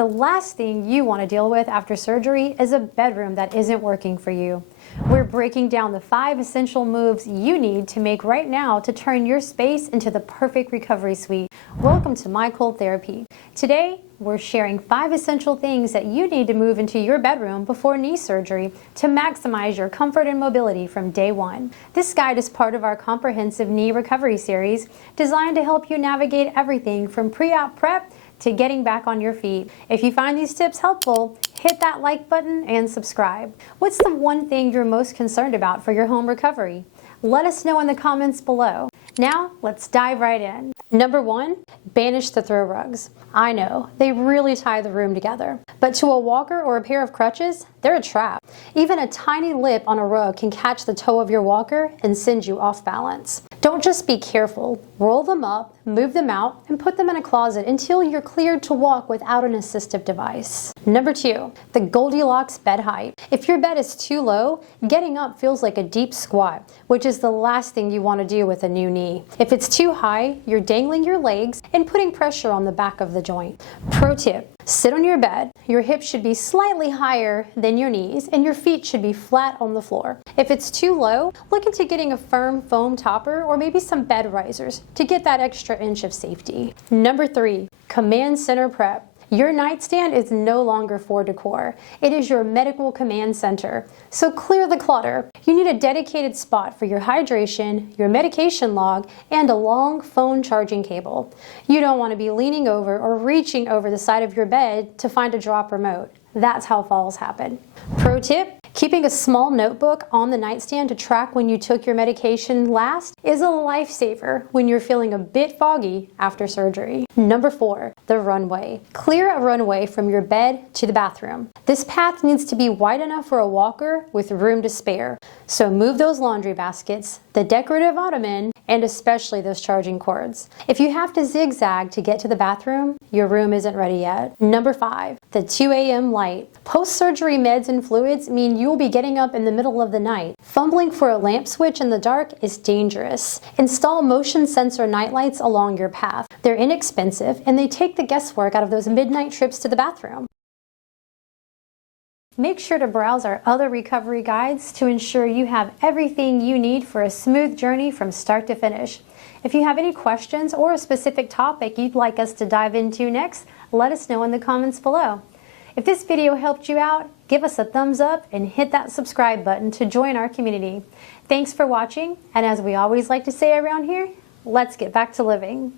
The last thing you want to deal with after surgery is a bedroom that isn't working for you. We're breaking down the 5 essential moves you need to make right now to turn your space into the perfect recovery suite. Welcome to My Cold Therapy. Today, we're sharing 5 essential things that you need to move into your bedroom before knee surgery to maximize your comfort and mobility from day one. This guide is part of our comprehensive knee recovery series designed to help you navigate everything from pre-op prep to getting back on your feet. If you find these tips helpful, hit that like button and subscribe. What's the one thing you're most concerned about for your home recovery? Let us know in the comments below. Now, let's dive right in. Number 1, banish the throw rugs. I know, they really tie the room together. But to a walker or a pair of crutches, they're a trap. Even a tiny lip on a rug can catch the toe of your walker and send you off balance. Don't just be careful. Roll them up, move them out, and put them in a closet until you're cleared to walk without an assistive device. Number 2, the Goldilocks bed height. If your bed is too low, getting up feels like a deep squat, which is the last thing you want to do with a new knee. If it's too high, you're dangling your legs and putting pressure on the back of the joint. Pro tip, sit on your bed. Your hips should be slightly higher than your knees and your feet should be flat on the floor. If it's too low, look into getting a firm foam topper or maybe some bed risers to get that extra inch of safety. Number 3, command center prep. Your nightstand is no longer for decor. It is your medical command center. So clear the clutter. You need a dedicated spot for your hydration, your medication log, and a long phone charging cable. You don't want to be leaning over or reaching over the side of your bed to find a drop remote. That's how falls happen. Pro tip, keeping a small notebook on the nightstand to track when you took your medication last is a lifesaver when you're feeling a bit foggy after surgery. Number 4, the runway. Clear a runway from your bed to the bathroom. This path needs to be wide enough for a walker with room to spare. So move those laundry baskets, the decorative ottoman, and especially those charging cords. If you have to zigzag to get to the bathroom, your room isn't ready yet. Number 5, the 2 a.m. light. Post-surgery meds and fluids mean you'll be getting up in the middle of the night. Fumbling for a lamp switch in the dark is dangerous. Install motion sensor nightlights along your path. They're inexpensive and they take the guesswork out of those midnight trips to the bathroom. Make sure to browse our other recovery guides to ensure you have everything you need for a smooth journey from start to finish. If you have any questions or a specific topic you'd like us to dive into next, let us know in the comments below. If this video helped you out, give us a thumbs up and hit that subscribe button to join our community. Thanks for watching, and as we always like to say around here, let's get back to living.